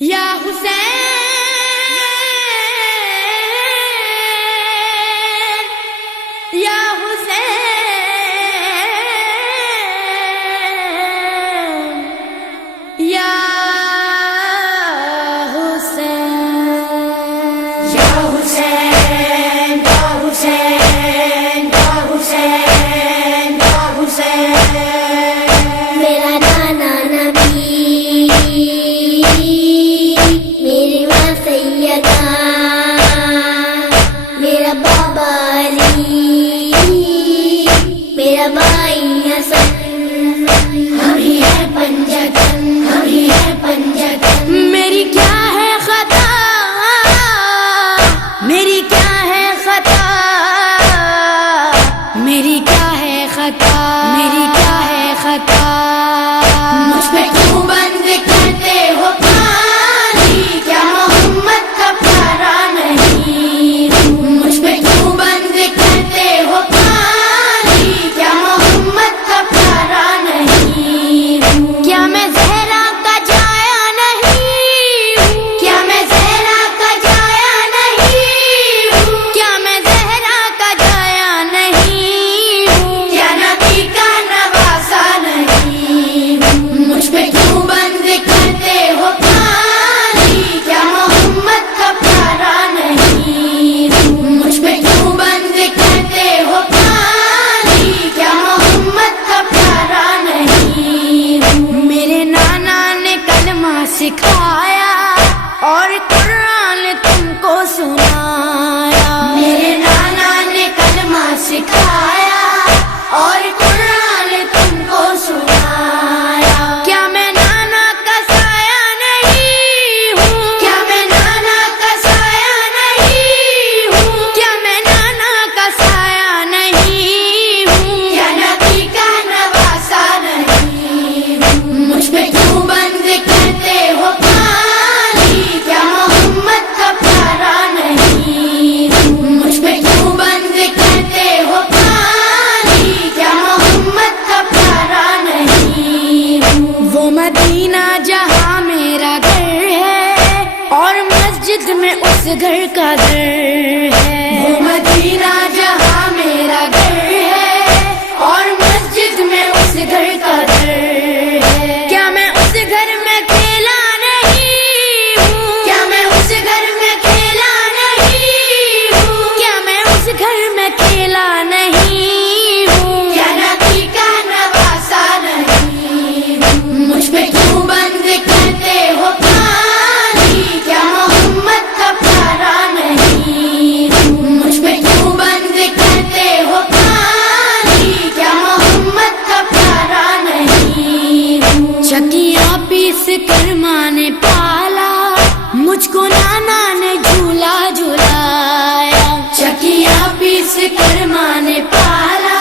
یا حسین یا حسین یا حسین یا حسین یا حسین یا حسین یا حسین میرا نانا نبی میری ماں سیدہ میرا بابا علی میرا بھائی حسن ہم ہی ہے پنجتن ہم ہی ہے پنجتن میری کیا ہے خطا میری کیا ہے خطا میری کیا ہے خطا میری کیا ہے خطا مجھ پہ کیوں بند کرتے ہو پانی کیا محمد کا پیارا نہیں مجھ پہ کیوں بند کرتے ہو پانی کیا محمد کا پیارا نہیں کیا میں زہرا کا جایا نہیں ہوں کیا میں زہرا کا جایا نہیں کیا میں زہرا کا جایا نہیں ہوں کیا نبی کا نواسا نہیں مجھ پہ کیوں بند کرتے ہو پانی کیا محمد کا پیارا نہیں مجھ پہ کیوں بند کرتے ہو پانی کیا محمد کا پیارا نہیں میرے نانا نے کلمہ سکھایا اور قرآن تم کو سنایا میرے نانا نے کلمہ سکھایا اور قرآن تم کو سنایا کیا میں نانا کا سایہ نہیں ہوں کیا میں نانا کا سایہ نہیں ہوں کیا میں نانا کا سایہ نہیں ہوں کیا نبی کا نواسا نہیں مجھ پہ کیوں بند کرتے ہو پانی کیا محمد کا پیارا نہیں مجھ پہ کیوں بند کرتے ہو پانی کیا محمد کا پیارا نہیں وہ مدینہ جہاں میرا گھر ہے اور مسجد میں اس گھر کا در ہے وہ مدینہ جہاں میرا گھر ہے اور مسجد میں اس گھر کا در ہے کیا میں اس گھر میں کھیلا نہیں ہوں کیا میں اس گھر میں کھیلا نہیں ہوں کیا میں اس گھر میں کھیلا نہیں ہوں کیا نبی کا نواسا نہیں مجھ پہ کیوں بند کرتے ہو پانی کیا محمد کا پیارا نہیں مجھ پہ کیوں بند کرتے ہو پانی کیا محمد کا پیارا نہیں چکیاں پیس کر ماں نے پالا مجھ کو نانا نے جھولا جھلایا چکیاں پیس کر ماں نے پالا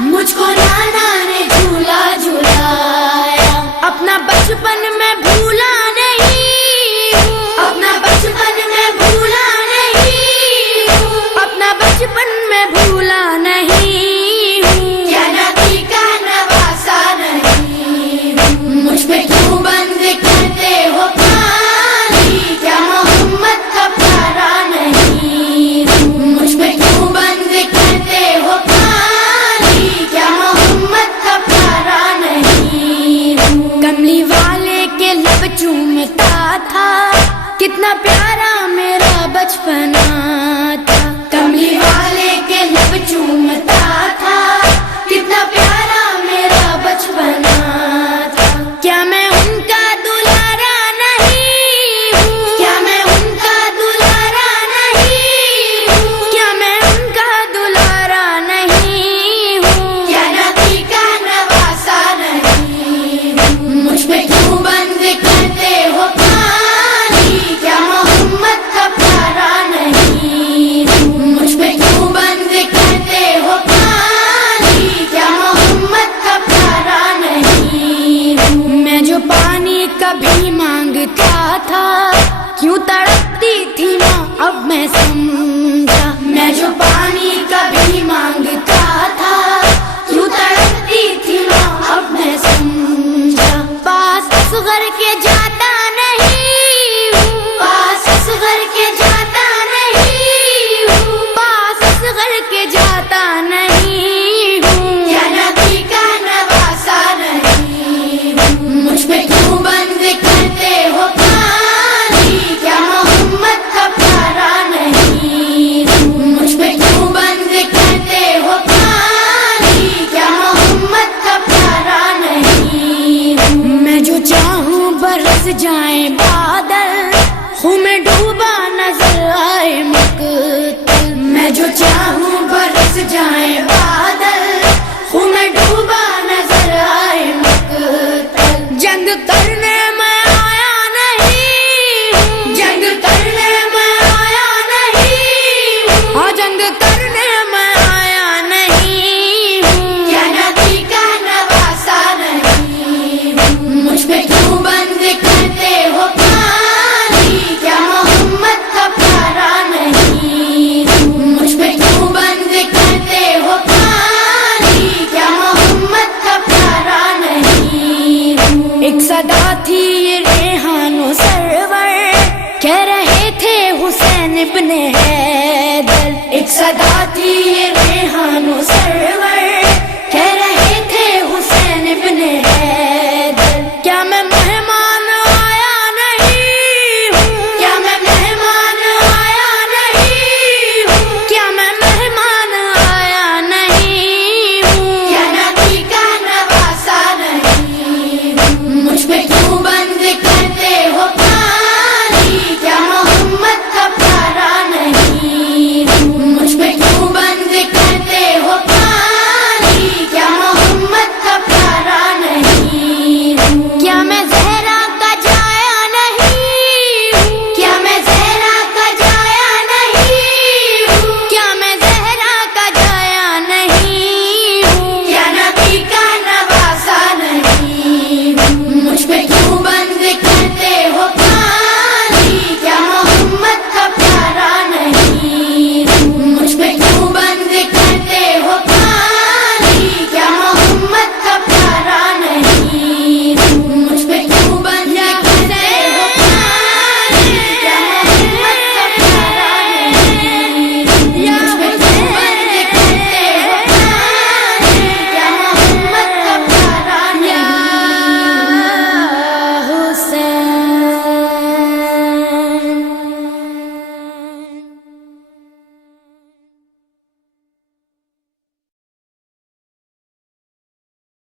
مجھ کو نانا نے جھولا جھلایا اپنا بچپن میں بھولا نہیں ہوں اپنا بچپن میں بھولا نہیں ہوں اپنا بچپن میں بھولا نہیں ہوں کیا نبی کا نواسا نہیں مجھ پہ کیوں بند کرتے ہو پانی کیا محمد کا پیارا نہیں مجھ پہ کیوں بند کرتے ہو پانی کیا محمد کا پیارا نہیں کملی والے کے لب چومتا تھا کتنا پیارا میرا بچپنا تھا کملی والے کے لب چومتا تھا کتنا پیارا میرا بچپنا تھا کیا میں ان کا دلارا نہیں ہوں کیا میں ان کا دلارا نہیں ہوں کیا میں ان کا دلارا نہیں ہوں کیا نبی کا نواسا نہیں مجھ پہ کیوں بند کرتے ہو پانی کیا محمد کا پیارا نہیں مجھ پہ کیوں بند کرتے ہو پانی کیا محمد کا پیارا نہیں میں جو پانی کبھی مانگتا تھا کیوں تڑپتی تھی ماں اب میں سمجھا میں جو پانی کبھی مانگتا تھا کیوں تڑپتی تھی ماں اب میں سمجھا پاس اصغر کے جاتا نہیں بادل، خوں میں ڈوبا نظر آئے مقتل، میں جو چاہوں برس جائیں بادل، خوں میں ڈوبا